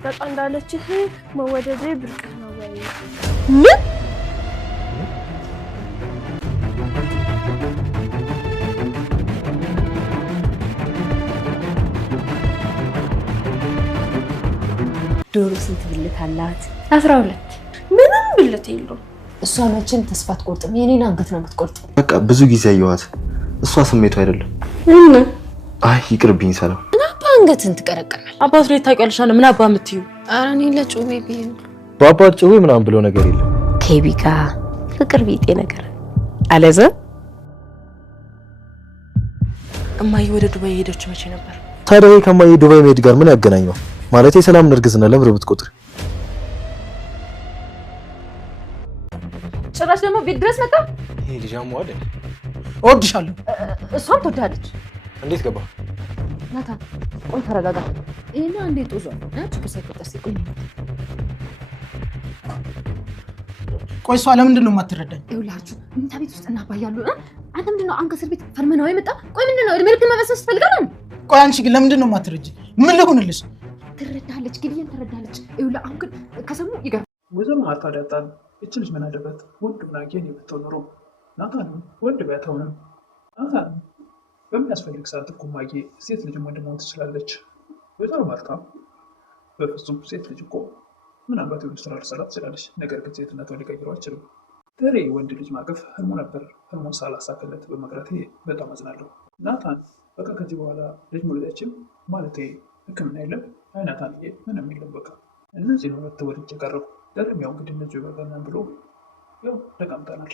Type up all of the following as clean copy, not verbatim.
በቃ እንዳለችህ መወደዴ ብርቅ ነው ወይ? ምን ዶሮ ስንት ብልት አላት? 12 ምንም ብልት የለውም። እሷ መቼም ተስፋ አትቆርጥም። የኔን አንገት ነው የምትቆርጠው። በቃ ብዙ ጊዜ አየኋት። እሷ ስሜቱ አይደለም። አይ ይቅርብኝ ሰላም። ምን አባ አንገትን ትቀረቀራል? አባቱ ላይ ታውቂያለሽ አለ። ምን አባ የምትዩ? ኧረ እኔ ለጩቤ ቢሄድ በአባት ጩቤ ምናምን ብሎ ነገር የለም። ከቢ ጋር ፍቅር ቢጤ ነገር አለዘ። እማዬ ወደ ዱባይ ሄደች መቼ ነበር? ታዲያ ከማዬ ዱባይ መሄድ ጋር ምን ያገናኘው? ማለት የሰላም እርግዝና ለምር ብትቆጥር ጭራሽ ደግሞ ቤት ድረስ መጣ። ይሄ ልጅ አሟል። እወድሻለሁ። እሷም ትወዳለች። እንዴት ገባ? ናታን ቆይ ተረጋጋ። ይሄና እንዴት ጦዟል? ችግር ሳይፈጠር ሲቆይ ቆይ እሷ ለምንድን ነው የማትረዳኝ? ይኸውላችሁ ምንታ ቤት ውስጥ እናባያሉ። አንተ ምንድነው አንከስር ቤት ፈርመናው የመጣ? ቆይ ምንድነው እድሜ ልክ መበሰስ ትፈልጋለህ? ቆይ አንቺ ግን ለምንድን ነው የማትረጂኝ? ምን ልሁንልሽ? ትረዳለች፣ ግድየን ትረዳለች። ይኸውልህ አሁን ግን ከሰሙ ይገርም ወይዘሮ ማርታ ዳጣን እች ልጅ ምን አለበት ወንድ ምናጌን የምትሆን ኖሮ ናታን ወንድ ቢያተውንም ናታን በሚያስፈልግ ሰዓት እኮ ማጌ ሴት ልጅ ወንድ መሆን ትችላለች። ወይዘሮ ማርታ በፍጹም ሴት ልጅ እኮ ምናልባት የሆነ ስራ ልሰራ ትችላለች፣ ነገር ግን ሴትነቷን ሊቀይረው አይችልም። ደሬ ወንድ ልጅ ማቀፍ ህልሙ ነበር። ህልሙን ሳላሳካለት በመቅረቴ በጣም አዝናለሁ። ናታን በቃ ከዚህ በኋላ ልጅ መውለዳችን ማለቴ ሕክምና የለም። አይ ናታንዬ ምንም የለም። በቃ እነዚህ ሁለት ወልጅ ቀረቡ። ደረም ያው እንግዲህ እነዚህ ይበቃናል ብሎ ያው ተቀምጠናል።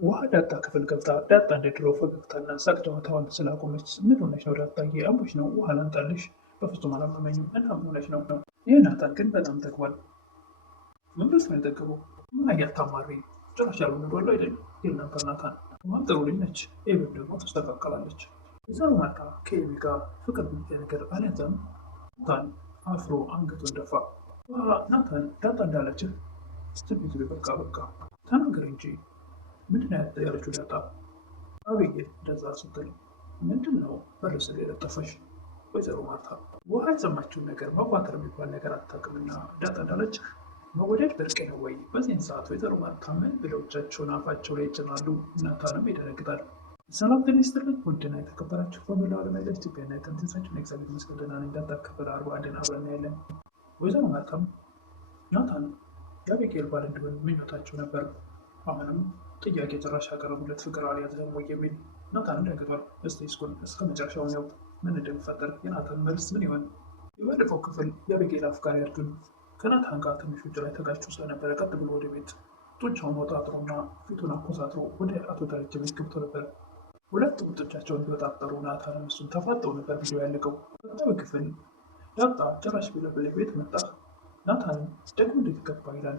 ውሃ ዳጣ ክፍል ገብታ ዳጣ እንደ ድሮ ፈገግታና ሳቅ ጨዋታዋን ስላቆመች ምን ሆነች ነው ዳጣዬ? አሞሽ ነው? ውሃ ላምጣልሽ? በፍጹም አላመመኝም። እና ምን ሆነች ነው? ይህ ናታን ግን በጣም ጠግቧል። ምን ብስ ነው የጠገበው? አያታማሪ ጭራሽ ያሉ ንዶሉ አይደል ይል ነበር ናታን። ዋን ጥሩ ልጅ ነች። ኤብም ደግሞ ትስተካከላለች። ወይዘሮ ማርታ ከኤቢ ጋር ፍቅር ብቻ ነገር አልያዘም። ናታን አፍሮ አንገቱን ደፋ። ናታን ዳጣ እንዳለችህ ስሜቱ በቃ ተናገር እንጂ ምንድን ነው ያለችው ዳጣ? አቤጌል እንደዛ ስትል ምንድን ነው በርስ ላይ የለጠፈሽ? ወይዘሮ ማርታ ውሃ የሰማችውን ነገር መቋጠር የሚባል ነገር አታውቅምና ዳጣ እንዳለችህ መወደድ ብርቅ ነው ወይ? በዚህን ሰዓት ወይዘሮ ማርታ ምን ብለው እጃቸውን አፋቸው ላይ ይጭናሉ። ናታንም ይደነግጣል። ሰላም ጤና ይስጥልኝ ውድና የተከበራችሁ በመላው ዓለም ያለ ኢትዮጵያና የተንትንሳችን እግዚአብሔር ይመስገን ደህና ነኝ። ዳጣ ክፍል 41 አብረን እናያለን። ወይዘሮ ማርታም ናታን የአቤጌል ባል እንዲሆን ምኞታቸው ነበር። አሁንም ጥያቄ ጭራሽ ያቀረቡለት ፍቅር አልያዘም ወይ የሚል ናታንም ደንግጧል። እስቲ እስኩን እስከ መጨረሻውን ያው ምን እንደሚፈጠር የናታን መልስ ምን ይሆን? የባለፈው ክፍል የአቤጌል አፍቃሪ አርጁን ከናታን ጋር ትንሽ ውጭ ላይ ተጋጭቶ ስለነበረ ቀጥ ብሎ ወደ ቤት ጡንቻውን ወጣጥሮና ፊቱን አኮሳትሮ ወደ አቶ ደረጀ ቤት ገብቶ ነበር። ሁለቱም ጡንቻቸውን ቢወጣጠሩ ናታንም እሱን ተፋጠው ነበር ቪዲዮ ያለቀው። በዛው ክፍል ዳጣ ጭራሽ ቢለብል ቤት መጣ። ናታንም ደግሞ እንዴት ገባ ይላል።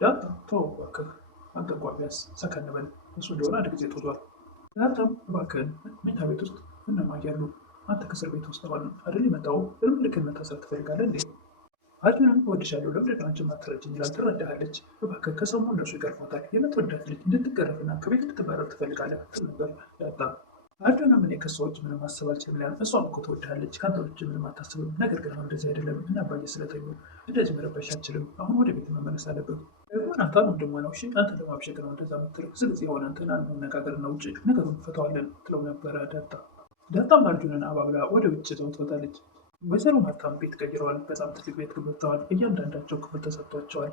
ዳጣ ተው እባክህ አንተ እንኳን ቢያንስ ሰከን በል፣ እሱ እንደሆነ አንድ ጊዜ ጦዟል። ዳጣም እባክህን መኝታ ቤት ውስጥ እነማን ያሉ? አንተ ከእስር ቤት ውስጥ ባል አይደል የመጣው? ልክ መታሰር ትፈልጋለህ እንዴ? አርጁንም እወድሻለሁ ለምንድን ነው አንቺ የማትረጂኝ ይላል። ትረዳሃለች። እባክህ ከሰሙ እነሱ ይገርፏታል። የምትወዳት ልጅ እንድትገረፍና ከቤት እንድትባረር ትፈልጋለህ ትል ነበር ዳጣ። አርጁንም እኔ ከእሷ ውጭ ምንም ማሰብ አልችልም ይላል። እሷም እኮ ትወድሃለች፣ ከአንተ ውጭ ምንም አታስብም። ነገር ግን አሁን እንደዚህ አይደለም እና አባዬ ስለተኙ እንደዚህ መረበሽ አልችልም። አሁን ወደ ቤት መመለስ አለብን። ናታን ወንድሟ ነው። እሺ አንተ ለማብሸቅ ነው እንደዛ የምትለው። ስለዚህ የሆነ እንትና መነጋገርና ውጭ ነገሩን ፈተዋለን ትለው ነበረ ዳጣ። ዳጣም አርጁንን አባብላ ወደ ውጭ ትወጣለች። ወይዘሮ ማርታም ቤት ቀይረዋል። በጣም ትልቅ ቤት ገብተዋል። እያንዳንዳቸው ክፍል ተሰጥቷቸዋል።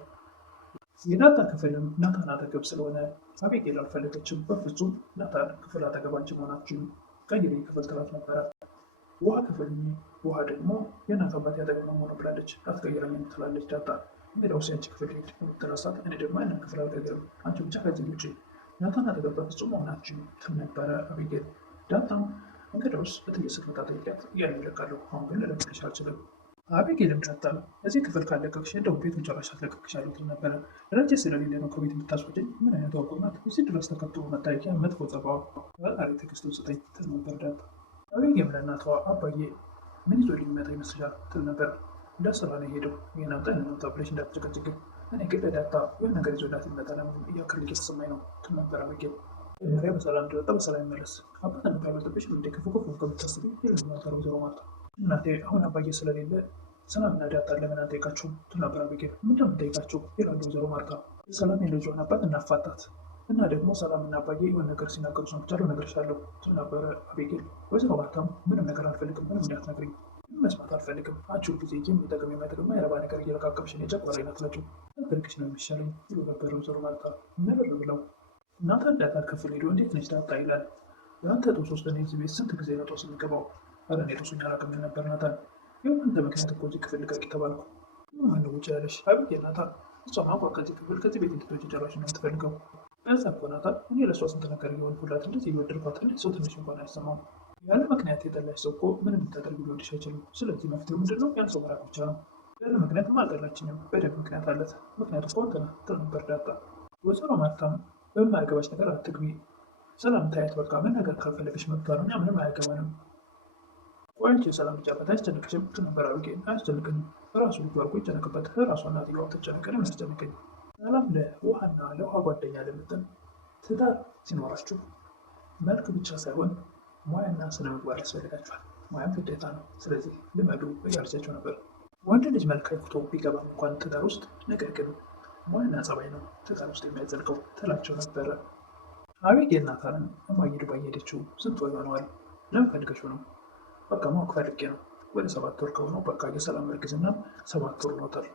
የዳጣ ክፍልም ናታን አጠገብ ስለሆነ አቤጌል አልፈለገችም። በፍጹም ናታን ክፍል አጠገባችን መሆናችን ቀይሬ ክፍል ትላት ነበረ። ውሃ ክፍል ውሃ ደግሞ የእናት አባት ያጠገብ መሆኑ ብላለች። አትቀይረኝም ትላለች ዳጣ። እንግዲያውስ ያንቺ ክፍል ሄድ የምትረሳት፣ እኔ ደግሞ ያንን ክፍል አልቀይርም፣ አንቺ ብቻ ከዚህ ውጭ ናታን አጠገብ በፍጹም መሆናችን ትል ነበረ አቤጌል። ዳጣም እንግዲያውስ እትዬ ስትመጣ ጠይቂያት እያለ ይለቃለሁ፣ አሁን ግን ልለቅልሽ አልችልም። አቤጌልም ዳጣ እዚህ ክፍል ካለቀቅሽ እንደው ቤቱን ጨራሽ አትለቅቅሻለሁ ትል ነበረ። ደረጀ ስለሌለ ነው ከቤት የምታስወጪኝ? ምን አይነት ዋቁ ናት! እዚህ ድረስ ተከትሎ መታየቂያ መጥፎ ጸባዋ፣ ፈጣሪ ትዕግስቱን ስጠኝ ትል ነበር ዳጣ። አቤጌልም ለእናቷ አባዬ ምን ይዞ ሊመጣ ይመስልሻል ትል ነበር። ለስራ ነው የሄደው፣ ይህን አምጣ እናምጣ ብለሽ እንዳትጨቀጭቅኝ፣ እኔ ግን ለዳጣ የሆነ ነገር ይዞላት ይመጣ ለምን እያክል እየተሰማኝ ነው ትል ነበር አቤጌል። መሪያ በሰላም እንደወጣ በሰላም ይመለስ፣ አባት እንደታይበልጥብሽ እንደ ክፉ ከምታስቢ ይልናታል ወይዘሮ ማርታ። እናቴ አሁን አባዬ ስለሌለ ሰላምና ዳጣ ለምን አንጠይቃቸውም ትል ነበር አቢጌል። ምንድን ነው የምንጠይቃቸው ይላሉ ወይዘሮ ማርታ። ሰላም የልጇን አባት እናፋታት እና ደግሞ ሰላምና አባዬ የሆነ ነገር ሲናገሩ ሰምቻለሁ እነግርሻለሁ ትል ነበረ አቢጌል። ወይዘሮ ማርታም ምንም ነገር አልፈልግም፣ ምንም እንዳትነግሪኝ መስማት አልፈልግም። አንቺ ሁልጊዜ የሚጠቅም የማይጠቅም የማይረባ ነገር እየለቃቀምሽን የጨጓራ አይነት ናቸው ነገርሽ ነው የሚሻለኝ ይሉ ነበር ወይዘሮ ማርታ ነበር ብለው። ናታን ዳጣን ክፍል ሄዶ እንዴት ነች ዳጣ ይላል። የአንተ ጦስ ውስጥ እኔ እዚህ ቤት ስንት ጊዜ ነው ጦስ የሚገባው? ኧረ እኔ ጦሱኝ አላውቅም ይል ነበር ናታን። ይሁን አንተ ምክንያት እኮ እዚህ ክፍል ልቀቂ ተባልኩ። ማነው ውጭ ያለሽ? አብዬ ናታን። እሷማ እንኳን ከዚህ ክፍል ከዚህ ቤት እንድትወጪ ጨራሽ ነው የምትፈልገው። እዛ እኮ ናታን እኔ ለእሷ ስንት ነገር እየሆንኩላት እንደዚህ እየወደድኳት እንዴት ሰው ትንሽ እንኳን አይሰማም? ያለ ምክንያት የጠላሽ ሰው እኮ ምንም ልታደርግ ሊወድሽ አይችልም። ስለዚህ መፍትሄው ምንድን ነው? ያን ሰው መራቅ ብቻ ነው። ያለ ምክንያትም አልጠላችኝም፣ በደንብ ምክንያት አለት። ምክንያቱ እኮ አንተ ነህ ትል ነበር ዳጣ። ወይዘሮ ማርታም በማያገባሽ ነገር አትግቢ፣ ሰላም ታያት፣ በቃ መናገር ካልፈለገች መብቷ ነው፣ እኛ ምንም አያገባንም። ቆይ አንቺ የሰላም ልጃበት አያስጨንቅሽም ትል ነበር አቢጌል። አያስጨንቅኝም፣ ራሱ ልጁ አድርጎ ይጨነቅበት፣ ራሷ እናትየዋ ትጨነቅን ያስጨንቀኝ። ሰላም ለውሃና ለውሃ ጓደኛ ለምትን ትዳር ሲኖራችሁ መልክ ብቻ ሳይሆን ሙያና ስነ ምግባር ያስፈልጋችኋል። ሙያም ግዴታ ነው፣ ስለዚህ ልመዱ እያለቻቸው ነበር። ወንድ ልጅ መልክ አይኩቶ ቢገባም እንኳን ትዳር ውስጥ ነገር ግን ሙያና ጸባይ ነው ትዳር ውስጥ የሚያዘልቀው ትላቸው ነበረ። አቢጌል ናታንን እማዬ ዱባይ ሄደችው ስንት ወር ሆነዋል? ለምን ፈልገሽው ነው? በቃ ማወቅ ፈልጌ ነው። ወደ 7 ወር ከሆነው በቃ የሰላም እርግዝና 7 ወር ሆኖታል።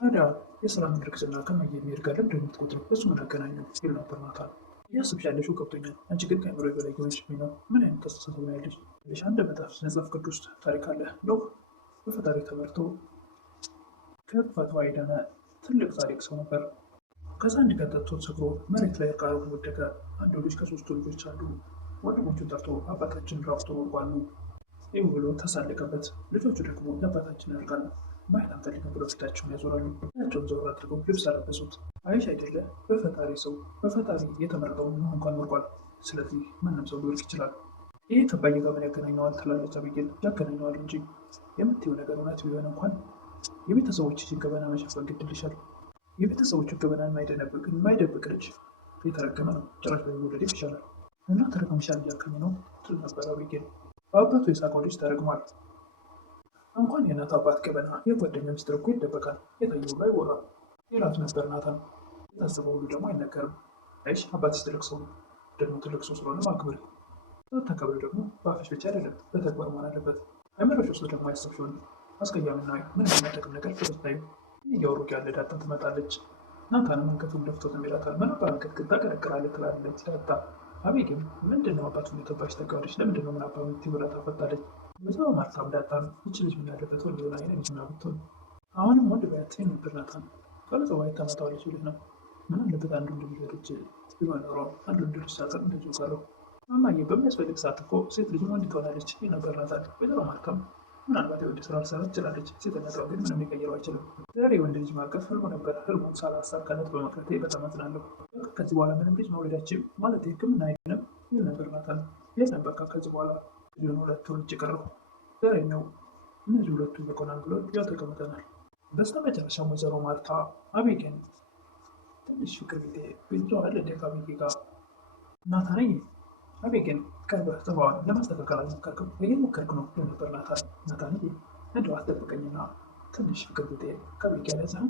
ታዲያ የሰላም እርግዝና ከማየ የሚሄድ ጋር ለምንድን ነው የምትቆጥረው? እሱ ምን አገናኘው? ይል ነበር ናታን። እያስብሽ ያለሽው ገብቶኛል። አንቺ ግን ከአእምሮ በላይ የሆንሽብኝ ነው። ምን አይነት አስተሳሰብ ነው ያለሽ? አንድ መጽሐፍ ቅዱስ ታሪክ አለ። ኖህ በፈጣሪ ተመርቶ ከጥፋቱ የዳነ ትልቅ ጻድቅ ሰው ነበር። ከዛ አንድ ቀን ጠጥቶ ሰክሮ መሬት ላይ እርቃኑን ወደቀ። አንዱ ልጅ ከ3ቱ ልጆች አንዱ ወንድሞቹን ጠርቶ አባታችን ራፍቶ ወርቋሉ ይህ ብሎ ተሳለቀበት። ልጆቹ ደግሞ ለአባታችን ያርቃል ማየት አንፈልግም ብሎ ፊታቸውን ያዞራሉ። ያቸውን ዘወር አድርገው ልብስ አለበሱት። አይሽ አይደለ በፈጣሪ ሰው በፈጣሪ የተመረጠውን ኖህ እንኳን ወርቋል። ስለዚህ ማንም ሰው ሊወርቅ ይችላል። ይህ ከአባዬ ጋር ምን ያገናኘዋል ትላለች አቢጌል። ያገናኘዋል እንጂ የምትይው ነገር እውነት ቢሆን እንኳን የቤተሰቦችሽን ገበና መሸፈን ግድ ይልሻል። የቤተሰቦቹ ገበና የማይደብቅ ልጅ የተረገመ ነው። ጭራሽ በሚወለድ ይሻላል እና ተረግመሻል እያልከኝ ነው ትል ነበር አቢጌል። በአባቱ የሳቀው ልጅ ተረግሟል። እንኳን የእናት አባት ገበና የጓደኛ ሚስጥር እኮ ይደበቃል፣ የታየው ላይ ይወራል ይላት ነበር ናታን። የታሰበው ሁሉ ደግሞ አይነገርም። አይሽ አባትሽ ትልቅ ሰው ነው፣ ደግሞ ትልቅ ሰው ስለሆነ አክብሪ። ተከብሪ ደግሞ በአፍሽ ብቻ አይደለም በተግባር መሆን አለበት። አይምሮሽ ውስጥ ደግሞ ያሰብሽውን አስቀያሚና ምንም የሚያጠቅም ነገር ተበስታዩ እያወሩ ያለ ዳጣ ትመጣለች። ናታንም አንገቱን ደፍቶት ይላታል። ምን በአንገት ግን ታቀረቅራለች ትላለች ዳጣ። አቢጌል ምንድን ነው አባቱን የተባሽ ተጋዋለች? ለምንድን ነው ምን አባ ብላ ታፈጣለች። ወይዘሮ ማርታም ዳጣን ይች ልጅ ምን ያለበት ወንድ ሆና አይነ ልጅ ብትሆን አሁንም ወንድ ቢያት ነበር ናታን ከለጸባይ ታመጣዋለች ብልህ ነው። ምን አለበት አንዱ ልጅ ሄዶች ቢሆን ኖሮ አንዱ ልጅ ሳቀር እንደዚሁ ቀረው። እማዬ በሚያስፈልግ ሰዓት እኮ ሴት ልጅ ወንድ ትሆናለች ነበር ናታን። ወይዘሮ ማርታም ምናልባት የወንድ ስራ ልሰራ ትችላለች፣ ሴትነቷ ግን ምንም ሊቀይረው አይችልም። ዛሬ ወንድ ልጅ ማቀፍ ህልሙ ነበር። ህልሙን ሳላሳካለት በመቅረቴ በጣም አዝናለሁ። ከዚህ በኋላ ምንም ልጅ መውለዳችን ማለት ሕክምና አይሆንም ይል ነበር ናታን። የለም በቃ ከዚህ በኋላ ሊሆኑ 2 ልጅ የቀረው ዛሬኛው እነዚህ 2 ይበቆናል ብሎ ያው ተቀምጠናል። በስተመጨረሻም ወይዘሮ ማርታ አቢጌል ትንሽ ፍቅር ቢጤ ብቻዋን ለደካ አቢጌ ጋር ናታን አቢጌል ከበስተባዋን ለማስተካከል አልሞከርክም? እየሞከርክ ነው ነበር ናታን። ናታን እንደው አስጠብቀኝና ትንሽ ፍቅር ቢጤ ከአቢጌል ያዘህ።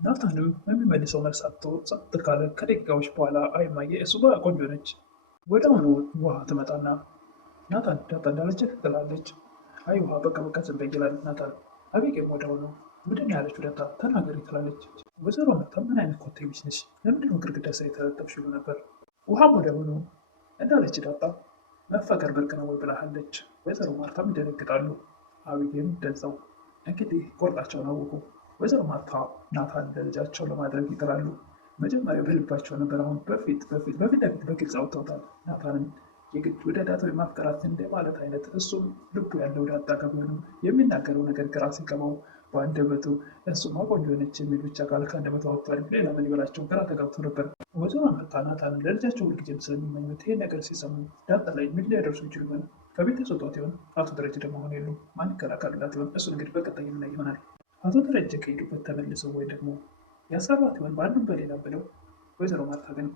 ናታንም የሚመልሰው መልስ አጥቶ ጸጥ ካለ ከደቂቃዎች በኋላ አይ እማዬ እሱ ጋር ቆንጆ ነች። ወዲያውኑ ውሃ ትመጣና ናታን ዳጣ እንዳለችህ ትላለች። አይ ውሃ በቃ ዝም በይ ይላል ናታን። አቢጌል ወዲያውኑ ምንድን ነው ያለችው? ዳጣ ተናገሪ ትላለች። ወይዘሮ ማርታ ምን አይነት ኮቴ ቢስ ነሽ? ለምንድነው ግድግዳ ስር የተለጠፍሽ? ይሉ ነበር። ውሃም ወዲያውኑ እንዳለች ዳጣ መፈቀር ብርቅ ነው ወይ ብላሃለች። ወይዘሮ ማርታም ይደነግጣሉ። አቢጌል እንደዛው። እንግዲህ ቆርጣቸውን አወቁ። ወይዘሮ ማርታ ናታን ለልጃቸው ለማድረግ ይጥራሉ። መጀመሪያ በልባቸው ነበር። አሁን በፊት ለፊት በግልጽ አውጥተውታል። ናታንን የግድ ወደ ዳጣ የማፍቀራት እንደ ማለት አይነት እሱም ልቡ ያለው ዳጣ ጋር ቢሆንም የሚናገረው ነገር ግራ ሲገባው በአንደበቱ እሱማ ቆንጆ ነች የሚል ብቻ ቃል ከአንደበቱ አወጥቷል። ሌላ ምን ይበላቸው ግራ ተጋብቶ ነበር። ወይዘሮ ማርታ ናታንን ለልጃቸው ሁልጊዜም ስለሚመኙት ይሄን ነገር ሲሰሙ ዳጣ ላይ ምን ሊያደርሱ ይችሉ ይሆን? ከቤት ያስወጧት ይሆን? አቶ ደረጀ ደግሞ አሁን የሉም። ማን ይከላከልላት ይሆን? እሱን እንግዲህ በቀጣይ የምናይ ይሆናል። አቶ ደረጀ ከሄዱበት ተመልሰው ወይ ደግሞ ያሰራት ይሆን? በአንዱም በሌላ ብለው ወይዘሮ ማርታ ግን